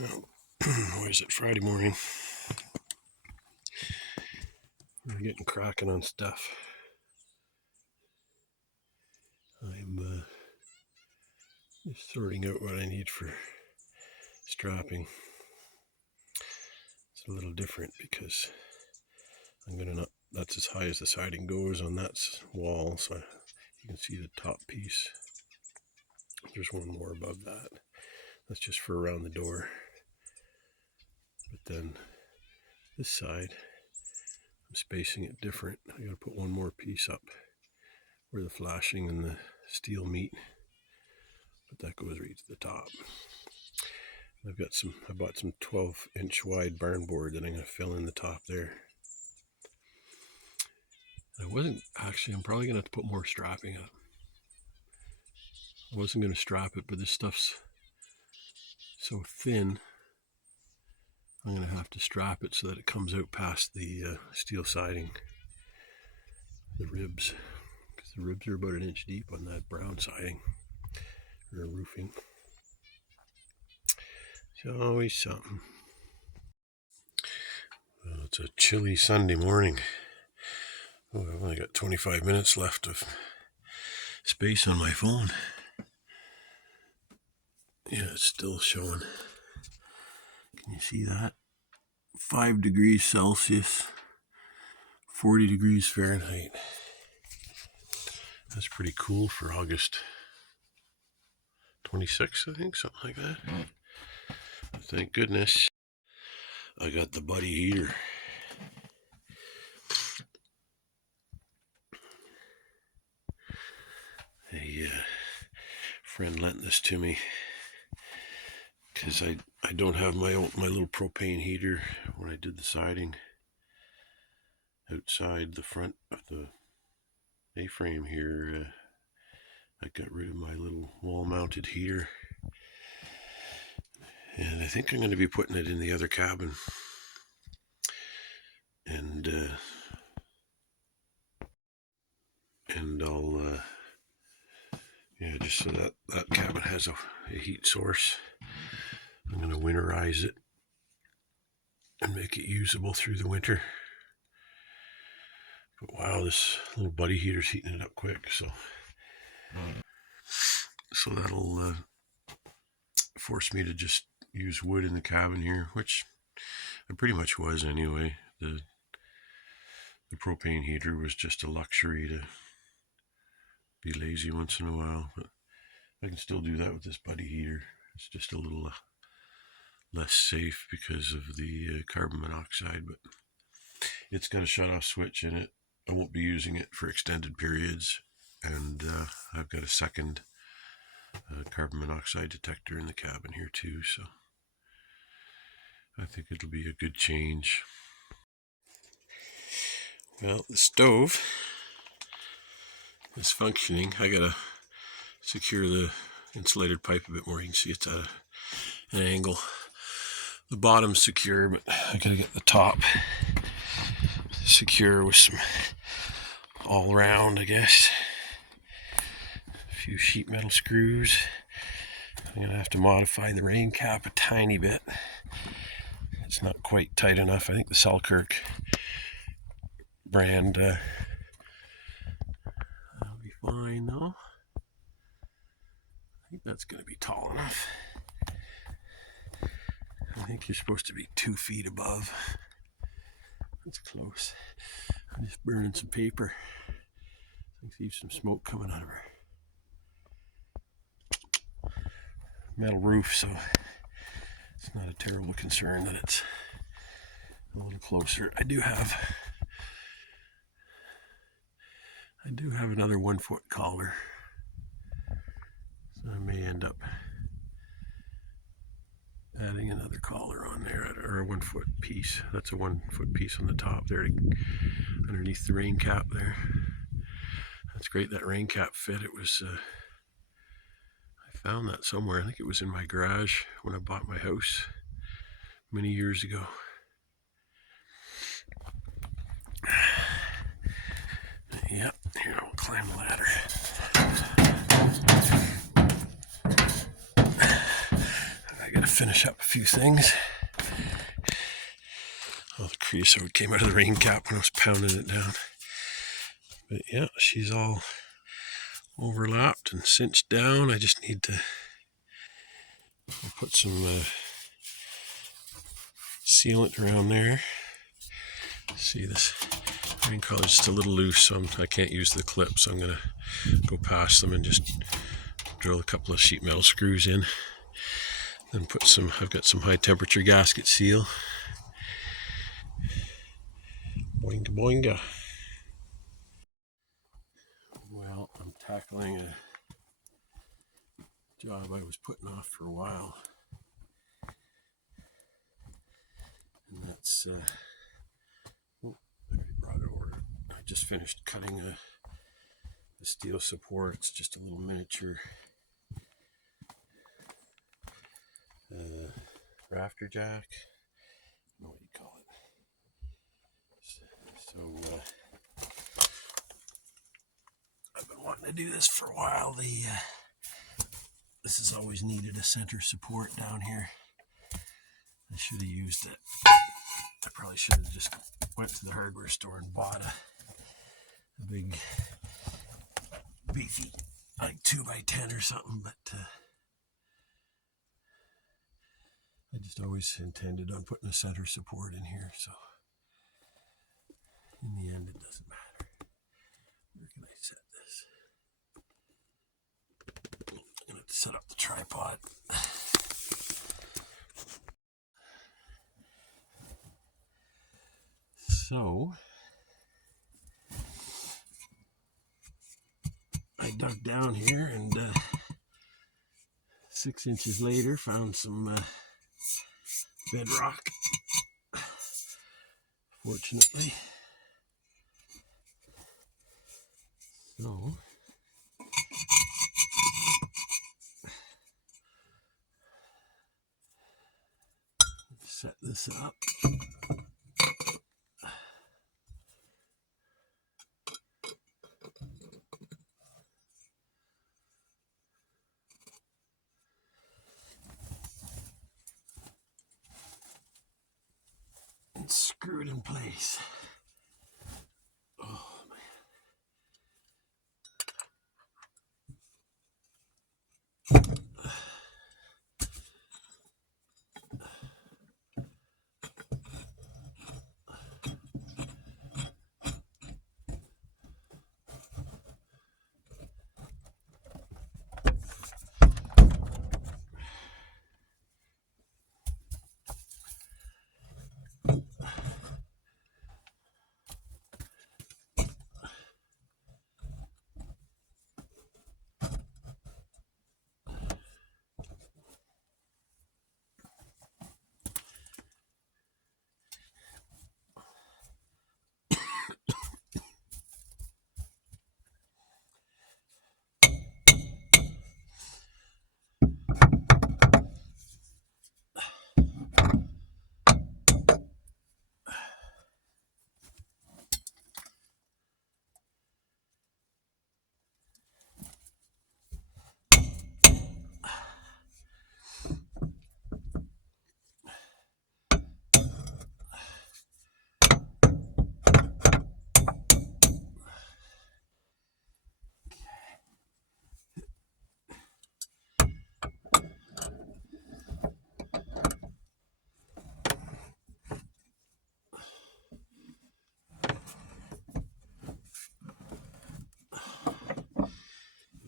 Well, why is it Friday morning? We're getting cracking on stuff. I'm just sorting out what I need for strapping. It's a little different because that's as high as the siding goes on that wall, so you can see the top piece. There's one more above that. That's just for around the door. But then this side, I'm spacing it different. I gotta put one more piece up where the flashing and the steel meet, but that goes right to the top. I bought some 12-inch wide barn board that I'm gonna fill in the top there. I'm probably gonna have to put more strapping up. I wasn't gonna strap it, but this stuff's so thin, I'm gonna have to strap it so that it comes out past the steel siding, the ribs, because the ribs are about an inch deep on that brown siding or roofing. It's always something. Well, it's a chilly Sunday morning. Oh, I've only got 25 minutes left of space on my phone. Yeah, it's still showing. Can you see that? 5 degrees Celsius, 40 degrees Fahrenheit. That's pretty cool for August 26th, I think, something like that. Thank goodness I got the buddy heater. A friend lent this to me because I don't have my little propane heater. When I did the siding outside the front of the A-frame here, I got rid of my little wall-mounted heater, and I think I'm going to be putting it in the other cabin, and I'll just so that cabin has a heat source. I'm going to winterize it and make it usable through the winter. But wow, this little buddy heater's heating it up quick, so that'll force me to just use wood in the cabin here, which I pretty much was anyway. The propane heater was just a luxury to be lazy once in a while, but I can still do that with this buddy heater. It's just a little less safe because of the carbon monoxide, but it's got a shut-off switch in it. I won't be using it for extended periods, and I've got a second carbon monoxide detector in the cabin here too, so I think it'll be a good change. Well, the stove is functioning. I gotta secure the insulated pipe a bit more. You can see it's at an angle. The bottom's secure, but I gotta get the top secure with some all round, I guess. A few sheet metal screws. I'm gonna have to modify the rain cap a tiny bit. It's not quite tight enough. I think the Selkirk brand that'll be fine though. I think that's gonna be tall enough. I think you're supposed to be 2 feet above. That's close. I'm just burning some paper. I can see some smoke coming out of her metal roof, so it's not a terrible concern that it's a little closer. I do have another 1 foot collar, so I may end up adding another collar on there, or a 1 foot piece. That's a 1 foot piece on the top there underneath the rain cap there. That's great, that rain cap fit. It was I found that somewhere. I think it was in my garage when I bought my house many years ago. Yep, here, I'll climb the ladder. I to finish up a few things. Oh, the creosote came out of the rain cap when I was pounding it down. But yeah, she's all overlapped and cinched down. I just need to put some sealant around there. See, this rain collar is just a little loose, so I can't use the clip, so I'm going to go past them and just drill a couple of sheet metal screws in. Then put some, I've got some high temperature gasket seal. Boinga boinga. Well, I'm tackling a job I was putting off for a while. And that's, I already brought it over. I just finished cutting a steel support. It's just a little miniature rafter jack. I don't know what you call it. So I've been wanting to do this for a while. This has always needed a center support down here. I should have used it. I probably should have just went to the hardware store and bought a big beefy like 2x10 or something, but I just always intended on putting a center support in here, so in the end it doesn't matter. Where can I set this? I'm gonna have to set up the tripod. So I dug down here and 6 inches later found some bedrock, fortunately. So set this up. And screw it in place. Oh man.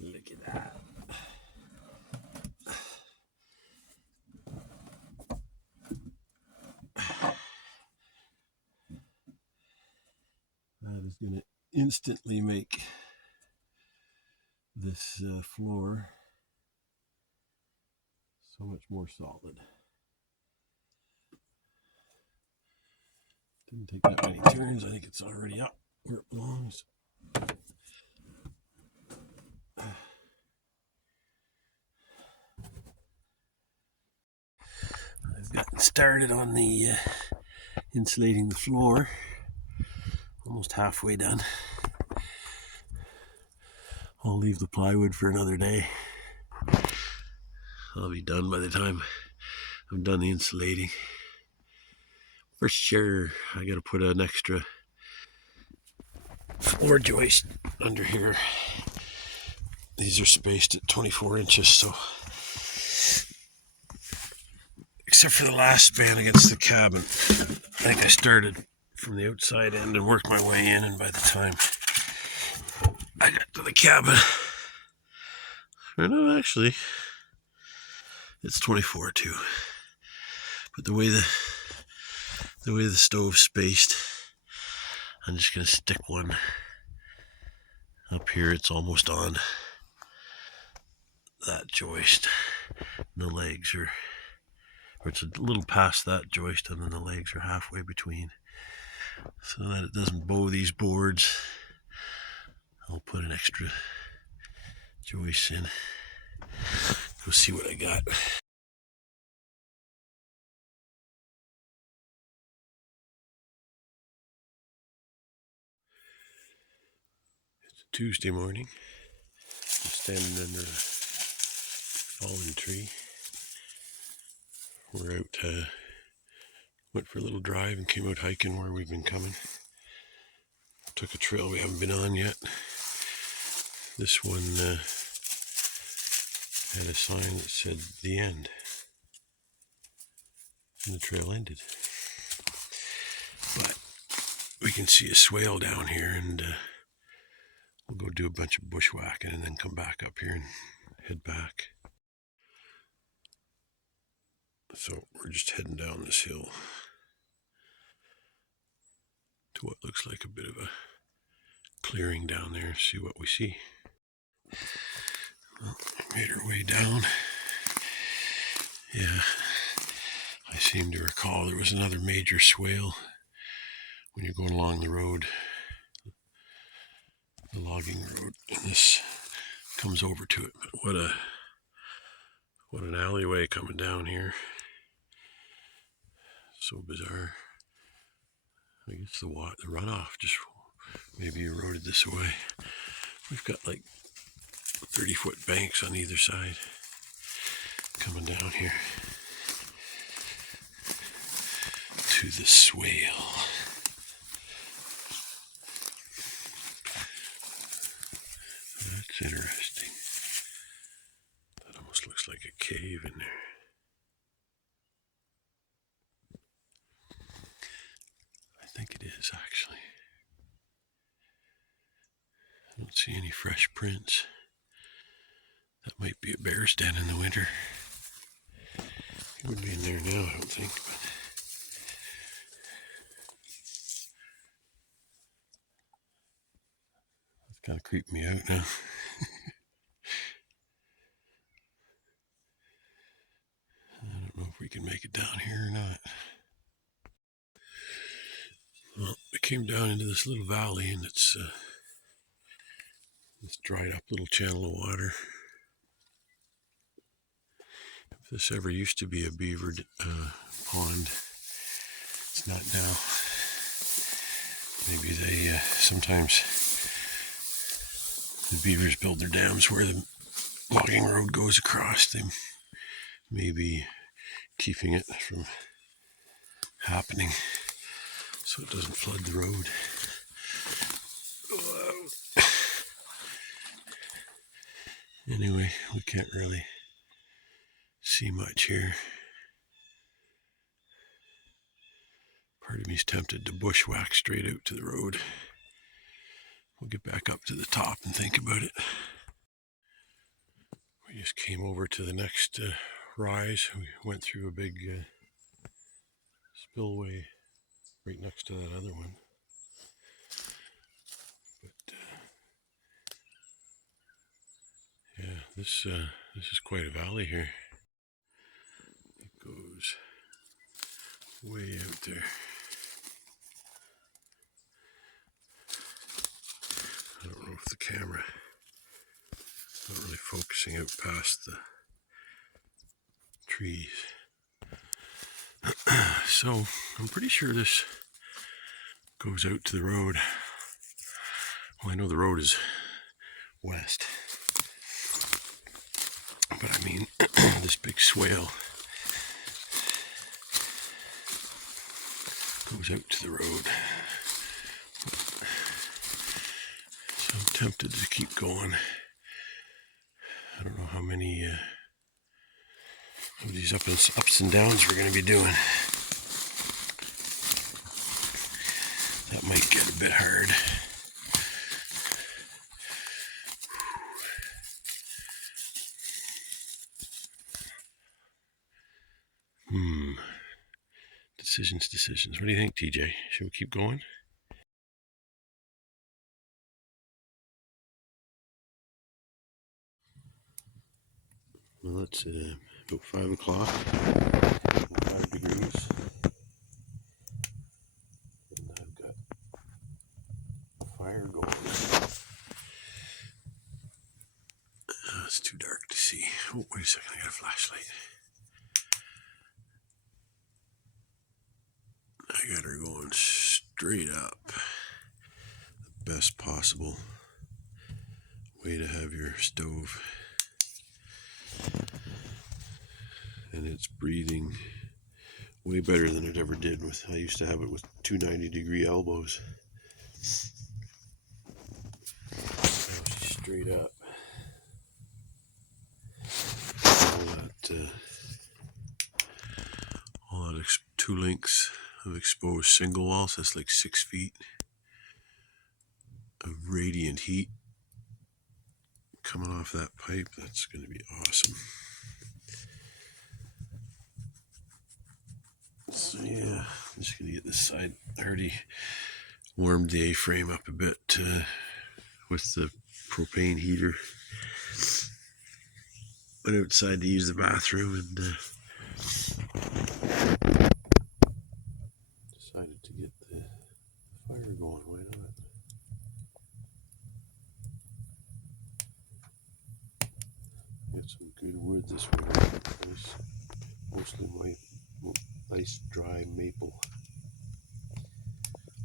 Look at that. That is going to instantly make this floor so much more solid. Didn't take that many turns. I think it's already up where it belongs. I've gotten started on the insulating the floor. Almost halfway done. I'll leave the plywood for another day. I'll be done by the time I'm done insulating. For sure, I gotta put an extra floor joist under here. These are spaced at 24 inches, so except for the last span against the cabin, I think I started from the outside end and worked my way in, and by the time I got to the cabin, or no, actually, it's 24 too. But the way the stove's spaced, I'm just gonna stick one up here. It's almost on that joist. And the legs are, or it's a little past that joist, and then the legs are halfway between, so that it doesn't bow these boards. I'll put an extra joist in. Go see what I got. It's a Tuesday morning. I'm standing under a fallen tree. We're out, went for a little drive and came out hiking where we've been coming. Took a trail we haven't been on yet. This one had a sign that said the end. And the trail ended. But we can see a swale down here, and we'll go do a bunch of bushwhacking and then come back up here and head back. So we're just heading down this hill to what looks like a bit of a clearing down there, see what we see. Well, we made our way down. Yeah, I seem to recall there was another major swale when you're going along the road, the logging road, and this comes over to it. But what an alleyway coming down here. So bizarre. I guess the runoff just maybe eroded this away. We've got like 30-foot banks on either side coming down here to the swale. That's interesting. That almost looks like a cave in there. I think it is, actually. I don't see any fresh prints. That might be a bear's den in the winter. It would be in there now, I don't think. But that's kind of creeping me out now. I don't know if we can make it down here or not. Well, I came down into this little valley, and it's this dried up little channel of water. If this ever used to be a beaver pond, it's not now. Maybe they sometimes the beavers build their dams where the logging road goes across. They may be keeping it from happening so it doesn't flood the road. Anyway, we can't really see much here. Part of me's tempted to bushwhack straight out to the road. We'll get back up to the top and think about it. We just came over to the next rise. We went through a big spillway right next to that other one. But yeah, this is quite a valley here. It goes way out there. I don't know if the camera is not really focusing out past the trees. So I'm pretty sure this goes out to the road. Well, I know the road is west, but I mean this big swale goes out to the road. So I'm tempted to keep going. I don't know how many of these ups and downs we're going to be doing. That might get a bit hard. Decisions. What do you think, TJ? Should we keep going? Well, it's about 5 o'clock, 5 degrees, and I've got a fire going. It's too dark to see. Oh, wait a second, I got a flashlight. I got her going straight up. The best possible way to have your stove. And it's breathing way better than it ever did with. I used to have it with 290-degree elbows. Now she's straight up. All that 2 lengths of exposed single walls. That's like 6 feet of radiant heat coming off that pipe. That's going to be awesome. So yeah, I'm just going to get this side. I already warmed the A-frame up a bit with the propane heater. Went outside to use the bathroom and decided to get the fire going. Why not? Got some good wood this winter. Nice, mostly nice dry maple.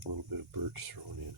A little bit of birch thrown in.